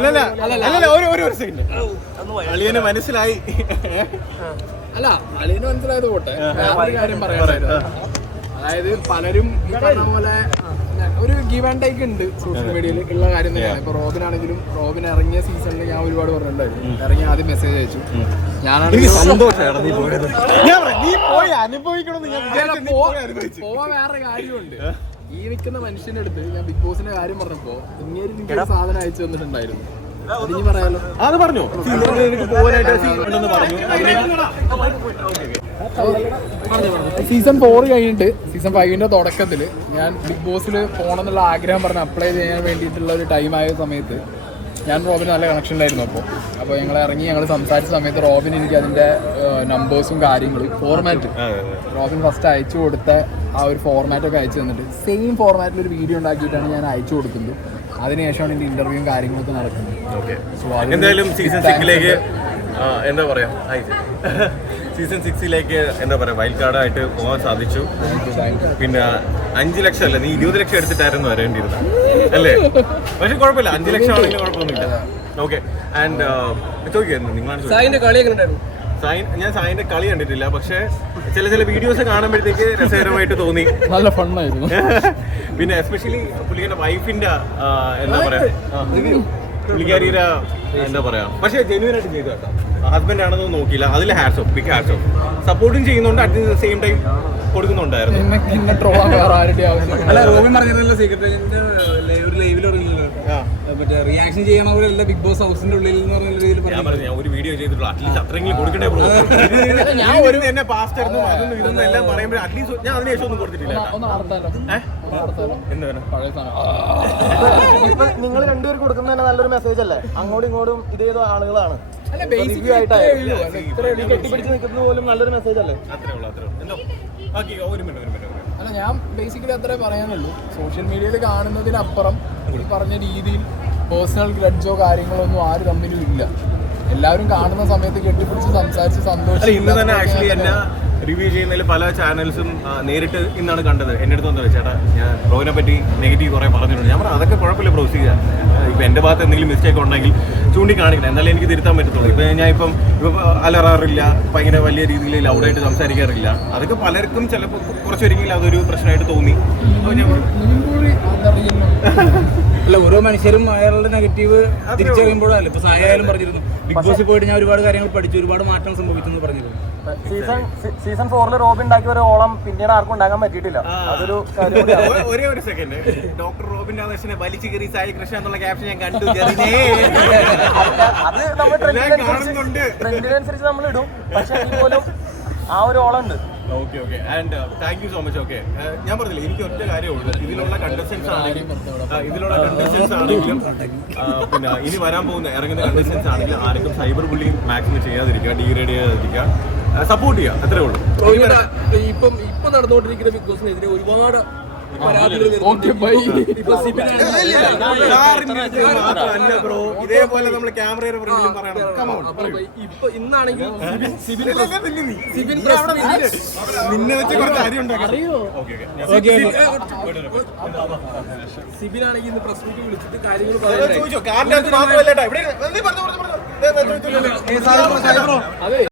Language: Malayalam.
അല്ലല്ല അല്ലല്ല. ഒരു ഒരു ഒരു സെക്കൻഡ് അളിയന് മനസ്സിലായി. അല്ല അളിയന് മനസ്സിലായത് പോട്ടെ. കാര്യം പറയാനായിരുന്നു അതായത് പലരും ഈ പറഞ്ഞ പോലെ ഒരു ഗീവ് ആൻഡ് ടേക്ക് ഉണ്ട് സോഷ്യൽ മീഡിയയിൽ ഉള്ള കാര്യം തന്നെയാണ്. ഇപ്പൊ റോബിനാണെങ്കിലും റോബിൻ ഇറങ്ങിയ സീസണിൽ ഞാൻ ഒരുപാട് പറഞ്ഞിട്ടുണ്ടായിരുന്നു. ഇറങ്ങി ആദ്യം മെസ്സേജ് അയച്ചു. ഞാനാണെങ്കിൽ സന്തോഷമാണ് നീ പോയത്. ഞാൻ പറയാം, നീ പോയി അനുഭവിക്കണമെന്ന് നീ പോയി അനുഭവിച്ചു. പോവാൻ വേറെ കാര്യമുണ്ട്. ഈ നിൽക്കുന്ന മനുഷ്യന്റെ അടുത്ത് ഞാൻ ബിഗ് ബോസിന്റെ കാര്യം പറഞ്ഞപ്പോ ഇങ്ങനെ എനിക്ക് സാധനം അയച്ചു തന്നിട്ടുണ്ടായിരുന്നു അത് പറഞ്ഞു സീസൺ ഫോർ കഴിഞ്ഞിട്ട് സീസൺ ഫൈവിന്റെ തുടക്കത്തിൽ ഞാൻ ബിഗ് ബോസിൽ പോകണമെന്നുള്ള ആഗ്രഹം പറഞ്ഞ് അപ്ലൈ ചെയ്യാൻ വേണ്ടിയിട്ടുള്ള ഒരു ടൈം ആയ സമയത്ത് ഞാൻ റോബിന് നല്ല കണക്ഷനിലായിരുന്നു അപ്പോൾ അപ്പോൾ ഞങ്ങൾ ഇറങ്ങി ഞങ്ങൾ സംസാരിച്ച സമയത്ത് റോബിൻ എനിക്ക് അതിന്റെ നമ്പേഴ്സും കാര്യങ്ങളും ഫോർമാറ്റ് റോബിൻ ഫസ്റ്റ് അയച്ചു കൊടുത്ത ആ ഒരു ഫോർമാറ്റ് ഒക്കെ അയച്ചു തന്നിട്ട് സെയിം ഫോർമാറ്റിൽ ഒരു വീഡിയോ ഉണ്ടാക്കിയിട്ടാണ് ഞാൻ അയച്ചു കൊടുക്കുന്നത്. അതിനുശേഷമാണ് എന്റെ ഇന്റർവ്യൂവും കാര്യങ്ങളൊക്കെ നടക്കുന്നത്. ഓക്കെ സോ എന്തായാലും സീസൺ സിക്സിലേക്ക് എന്താ പറയാ? സീസൺ സിക്സിലേക്ക് എന്താ പറയാ? വൈൽഡ് കാർഡായിട്ട് പോകാൻ സാധിച്ചു. പിന്നെ അഞ്ച് ലക്ഷം അല്ല നീ ഇരുപത് ലക്ഷം എടുത്തിട്ടായിരുന്നു വരേണ്ടിയിരുന്നത് അല്ലേ? പക്ഷെ കുഴപ്പമില്ല അഞ്ച് ലക്ഷം ആണെങ്കിലും കുഴപ്പമൊന്നുമില്ല. ഓക്കെ ആൻഡ് ചോദിക്കായിരുന്നു നിങ്ങളാണ് ഉണ്ടായിരുന്നു. സായിൻ ഞാൻ സായിന്റെ കളി കണ്ടിട്ടില്ല പക്ഷെ ചില ചില വീഡിയോസ് കാണുമ്പോഴത്തേക്ക് രസകരമായിട്ട് തോന്നി. നല്ല ഫണ്ണായിരുന്നു. പിന്നെ എസ്പെഷ്യലി പുള്ളിയുടെ വൈഫിന്റെ എന്താ പറയാ പുള്ളിക്കാരിയുടെ എന്താ പറയാ പക്ഷെ ജെന്യൂൻ ആയിട്ട് ചെയ്തു കേട്ടോ. ഹസ്ബൻഡ് ആണെന്ന് നോക്കിയില്ല. അതിൽ hats off big hats off സപ്പോർട്ടും ചെയ്യുന്നുണ്ട് അറ്റ് ദ സെയിം ടൈം കൊടുക്കുന്നുണ്ടായിരുന്നു. അല്ല റോബിൻ പറഞ്ഞതല്ല സീക്രട്ട് ഒരു ലൈവിൽ ആ. മറ്റേ റിയാക്ഷൻ ചെയ്യണവരല്ല ബിഗ് ബോസ് ഹൗസിന്റെ ഉള്ളിൽ എന്ന് പറഞ്ഞ രീതിയിൽ ഞാൻ പറഞ്ഞു ഞാൻ ഒരു വീഡിയോ ചെയ്തിട്ടുള്ളൂ അറ്റ്ലീസ്റ്റ് അത്രയെങ്കിലും കൊടുക്കണേ ബ്രോ ഞാൻ ഒരു എന്നെ പാസ്റ്റ് ആയിരുന്നു. അതൊന്നും ഇതൊന്നും എല്ലാം പറയുമ്പോൾ അറ്റ്ലീസ്റ്റ് ഞാൻ അതിനുശേഷം ഒന്നും കൊടുത്തിട്ടില്ല. നിങ്ങൾ രണ്ടുപേരും കൊടുക്കുന്ന തന്നെ നല്ലൊരു മെസ്സേജ് അല്ലേ? അങ്ങോട്ടും ഇങ്ങോട്ടും ഇത് ചെയ്ത ആളുകളാണ്. കെട്ടിപ്പിടിച്ച് നിൽക്കുന്നത് പോലും നല്ലൊരു മെസ്സേജ് അല്ലേ? അത്രേ ഉള്ളൂ അത്രേ ഉള്ളൂ. എന്തോ? ബാക്കി ഒരു മിനിറ്റ് ഒരു മിനിറ്റ് അല്ല ഞാൻ ബേസിക്കലി അത്രേ പറയാനുള്ളൂ. സോഷ്യൽ മീഡിയയിൽ കാണുന്നതിനപ്പുറം ഈ പറഞ്ഞ രീതിയിൽ പേഴ്സണൽ ഗ്രഡ്ജോ കാര്യങ്ങളോ ഒന്നും ആര് തമ്മിലും ഇല്ല. എല്ലാവരും കാണുന്ന സമയത്ത് കെട്ടിപ്പിടിച്ച് സംസാരിച്ച് അല്ല ഇന്ന് തന്നെ സന്തോഷം ആക്ച്വലി എന്നെ റിവ്യൂ ചെയ്യുന്നതിൽ പല ചാനൽസും നേരിട്ട് ഇന്നാണ് കണ്ടത്. എന്റെ അടുത്ത് വന്നത് ചേട്ടാ ഞാൻ ബ്രോവിനെ പറ്റി നെഗറ്റീവ് കുറേ പറഞ്ഞിട്ടുണ്ട്. ഞാൻ പറഞ്ഞു അതൊക്കെ കുഴപ്പമില്ല ബ്രോ ചെയ്യാം ഇപ്പം എന്റെ ഭാഗത്ത് എന്തെങ്കിലും മിസ്റ്റേക്ക് ഉണ്ടെങ്കിൽ ചൂണ്ടിക്കാണിക്കണം. എന്നാലേ എനിക്ക് തിരുത്താൻ പറ്റത്തുള്ളൂ. ഇപ്പം ഞാൻ ഇപ്പം ഇപ്പോൾ അലറാറില്ല ഭയങ്കര വലിയ രീതിയിൽ ലൗഡായിട്ട് സംസാരിക്കാറില്ല. അതൊക്കെ പലർക്കും ചിലപ്പോൾ കുറച്ചൊരിക്കലും അതൊരു പ്രശ്നമായിട്ട് തോന്നി. അപ്പോൾ ഞാൻ അല്ല ഓരോ മനുഷ്യരും അയാളുടെ നെഗറ്റീവ് തിരിച്ചറിയുമ്പോഴല്ല? ഇപ്പൊ സായാലും പറഞ്ഞിരുന്നു. ബിഗ് ബോസിൽ പോയിട്ട് ഞാൻ ഒരുപാട് കാര്യങ്ങൾ പഠിച്ചു ഒരുപാട് മാറ്റം സംഭവിച്ചു എന്ന് പറഞ്ഞിരുന്നു. സീസൺ സീസൺ ഫോറിൽ റോബി ഉണ്ടാക്കിയ ഒരു ഓളം പിന്നീട് ആർക്കും ഉണ്ടാക്കാൻ പറ്റിയിട്ടില്ല. അതൊരു. ഒരേ ഒരു സെക്കൻഡ് ഡോക്ടർ റോബിൻ രാധാകൃഷ്ണനെ വലിച്ചു കയറി സായി കൃഷ്ണ എന്നുള്ള ക്യാപ്ഷൻ ഞാൻ കണ്ടു ജെറിനേ. അത് നമ്മൾ ട്രെൻഡിനനുസരിച്ച് നമ്മൾ ഇടും പക്ഷെ ആ ഒരു ഓളുണ്ട് okay okay and thank you so much okay ഞാൻ പറഞ്ഞില്ല എനിക്ക് ഒറ്റ കാര്യമുള്ളൂ. ഇതിലുള്ള കണ്ടസ്റ്റൻസ് ആണെങ്കിലും ഇതിലുള്ള കണ്ടസ്റ്റൻസ് ആണെങ്കിലും പിന്നെ ഇനി വരാൻ പോകുന്ന ഇറങ്ങുന്ന കണ്ടസ്റ്റൻസ് ആണെങ്കിലും ആർക്കും സൈബർ ബുള്ളിങ് മാക്സിമം ചെയ്യാതിരിക്കുക ഡീഗ്രേഡ് ചെയ്യാതിരിക്കുക. സപ്പോർട്ട് ചെയ്യുക. അത്രേ ഉള്ളൂ. ഇപ്പം ഇപ്പൊ നടന്നുകൊണ്ടിരിക്കുന്ന ബിഗ് ബോസിനെതിരെ ഒരുപാട് ബ്രോ. ഇതേപോലെ നമ്മൾ ക്യാമറയുടെ പറയണം. ഇന്നാണെങ്കിൽ. നിന്നെ. വെച്ച് കുറച്ച് അരി സിബിനാണെങ്കിൽ ഇന്ന് പ്രസ് മീറ്റ് വിളിച്ചിട്ട് കാര്യങ്ങൾ ചോദിച്ചോ? കാറിന്റെ അകത്ത് മാത്രമല്ല കേട്ടോ. ഇവിടെ നീ പറഞ്ഞു പറഞ്ഞു പറഞ്ഞു. അതെ.